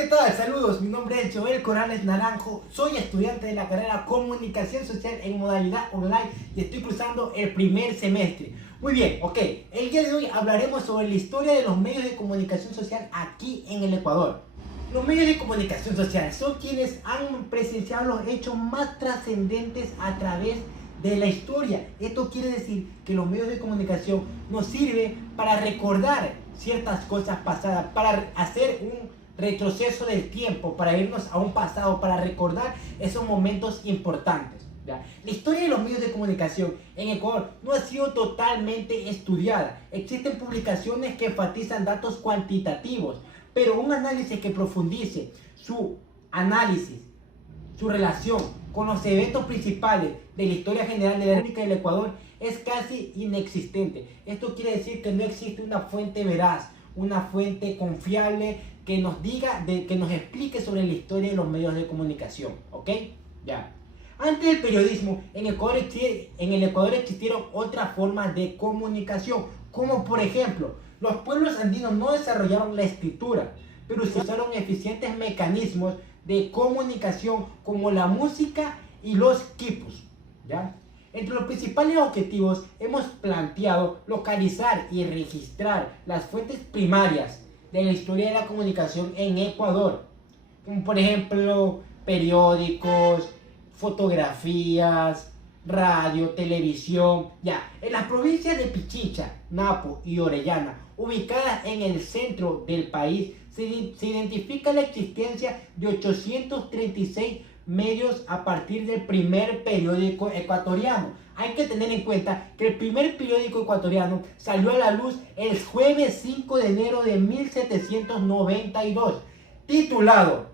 ¿qué tal? Saludos, mi nombre es Joel Corrales Naranjo, soy estudiante de la carrera Comunicación Social en modalidad online y estoy cursando el primer semestre. Muy bien, ok, el día de hoy hablaremos sobre la historia de los medios de comunicación social aquí en el Ecuador. Los medios de comunicación social son quienes han presenciado los hechos más trascendentes a través de la historia. Esto quiere decir que los medios de comunicación nos sirven para recordar ciertas cosas pasadas, para hacer un retroceso del tiempo, para irnos a un pasado, para recordar esos momentos importantes, ¿ya? La historia de los medios de comunicación en Ecuador no ha sido totalmente estudiada. Existen publicaciones que enfatizan datos cuantitativos, pero un análisis que profundice su relación con los eventos principales de la historia general de la República del Ecuador es casi inexistente. Esto quiere decir que no existe una fuente veraz, una fuente confiable que nos diga, que nos explique sobre la historia de los medios de comunicación, ¿ok? Ya. Antes del periodismo, en el Ecuador existieron otras formas de comunicación, como por ejemplo, los pueblos andinos no desarrollaron la escritura, pero se usaron eficientes mecanismos de comunicación como la música y los quipus, ¿ya? Entre los principales objetivos hemos planteado localizar y registrar las fuentes primarias de la historia de la comunicación en Ecuador, como por ejemplo periódicos, fotografías, radio, televisión, ya. En las provincias de Pichincha, Napo y Orellana, ubicadas en el centro del país, se identifica la existencia de 836 medios a partir del primer periódico ecuatoriano. Hay que tener en cuenta que el primer periódico ecuatoriano salió a la luz el jueves 5 de enero de 1792, titulado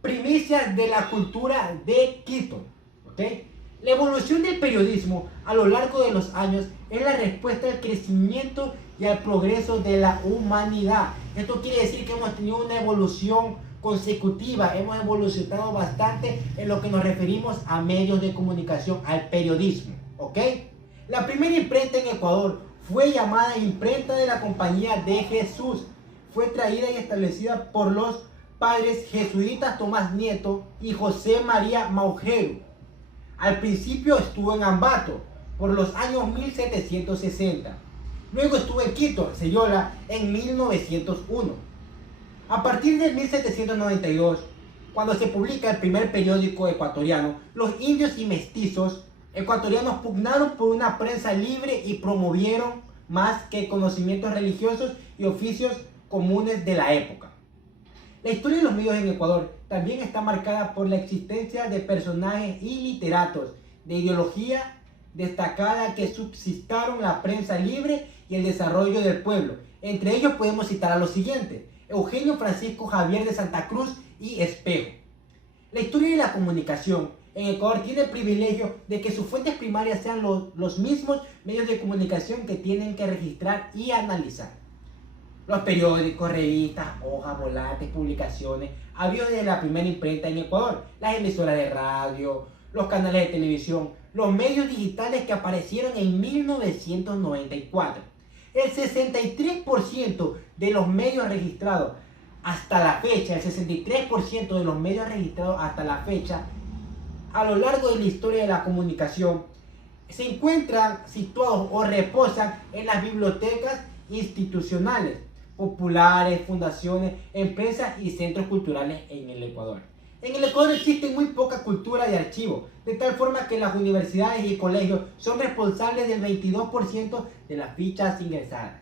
Primicias de la Cultura de Quito, ¿okay? La evolución del periodismo a lo largo de los años es la respuesta al crecimiento y al progreso de la humanidad. Esto quiere decir que hemos tenido una evolución consecutiva, hemos evolucionado bastante en lo que nos referimos a medios de comunicación, al periodismo, ¿ok? La primera imprenta en Ecuador fue llamada Imprenta de la Compañía de Jesús. Fue traída y establecida por los padres jesuitas Tomás Nieto y José María Maujero. Al principio estuvo en Ambato por los años 1760. Luego estuvo en Quito, Ceyola, en 1901. A partir de 1792, cuando se publica el primer periódico ecuatoriano, los indios y mestizos ecuatorianos pugnaron por una prensa libre y promovieron más que conocimientos religiosos y oficios comunes de la época. La historia de los medios en Ecuador también está marcada por la existencia de personajes y literatos de ideología destacada que subsistaron la prensa libre y el desarrollo del pueblo. Entre ellos podemos citar a los siguientes: Eugenio Francisco Javier de Santa Cruz y Espejo. La historia de la comunicación en Ecuador tiene el privilegio de que sus fuentes primarias sean los mismos medios de comunicación que tienen que registrar y analizar. Los periódicos, revistas, hojas, volantes, publicaciones, aviones de la primera imprenta en Ecuador, las emisoras de radio, los canales de televisión, los medios digitales que aparecieron en 1994. El 63% de los medios registrados hasta la fecha, el 63% de los medios registrados hasta la fecha, a lo largo de la historia de la comunicación, se encuentran situados o reposan en las bibliotecas institucionales, populares, fundaciones, empresas y centros culturales en el Ecuador. En el Ecuador existe muy poca cultura de archivo, de tal forma que las universidades y colegios son responsables del 22% de las fichas ingresadas.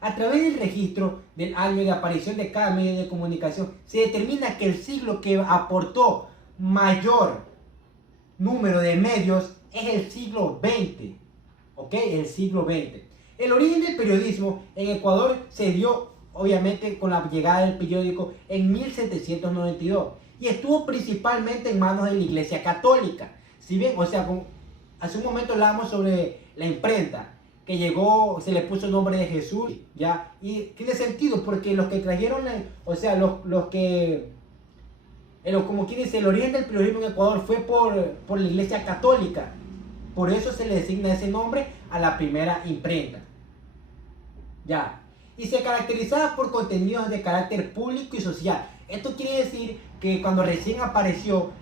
A través del registro del año de aparición de cada medio de comunicación, se determina que el siglo que aportó mayor número de medios es el siglo XX, ¿ok? El siglo XX. El origen del periodismo en Ecuador se dio, obviamente, con la llegada del periódico en 1792 y estuvo principalmente en manos de la Iglesia Católica. Si bien, o sea, hace un momento hablábamos sobre la imprenta, que llegó, se le puso el nombre de Jesús, ¿ya? Y tiene sentido, porque los que trajeron, como quien dice, el origen del periodismo en Ecuador fue por la Iglesia Católica. Por eso se le designa ese nombre a la primera imprenta. Ya. y se caracterizaba por contenidos de carácter público y social. Esto quiere decir que cuando recién apareció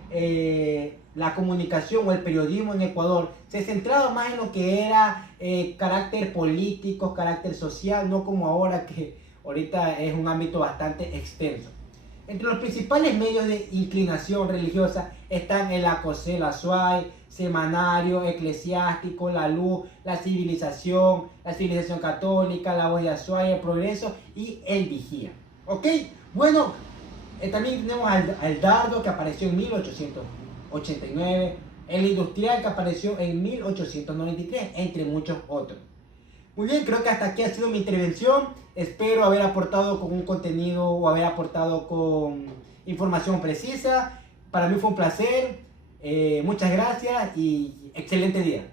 la comunicación o el periodismo en Ecuador, se centraba más en lo que era carácter político, carácter social, no como ahora que ahorita es un ámbito bastante extenso. Entre los principales medios de inclinación religiosa están el ACOCE, la SUAY, Semanario, Eclesiástico, La Luz, la Civilización Católica, La Voz de Azuay, El Progreso y El Vigía. ¿Ok? Bueno, también tenemos al Dardo, que apareció en 1889, el Industrial, que apareció en 1893, entre muchos otros. Muy bien, creo que hasta aquí ha sido mi intervención. Espero haber aportado con un contenido o haber aportado con información precisa. Para mí fue un placer. Muchas gracias y excelente día.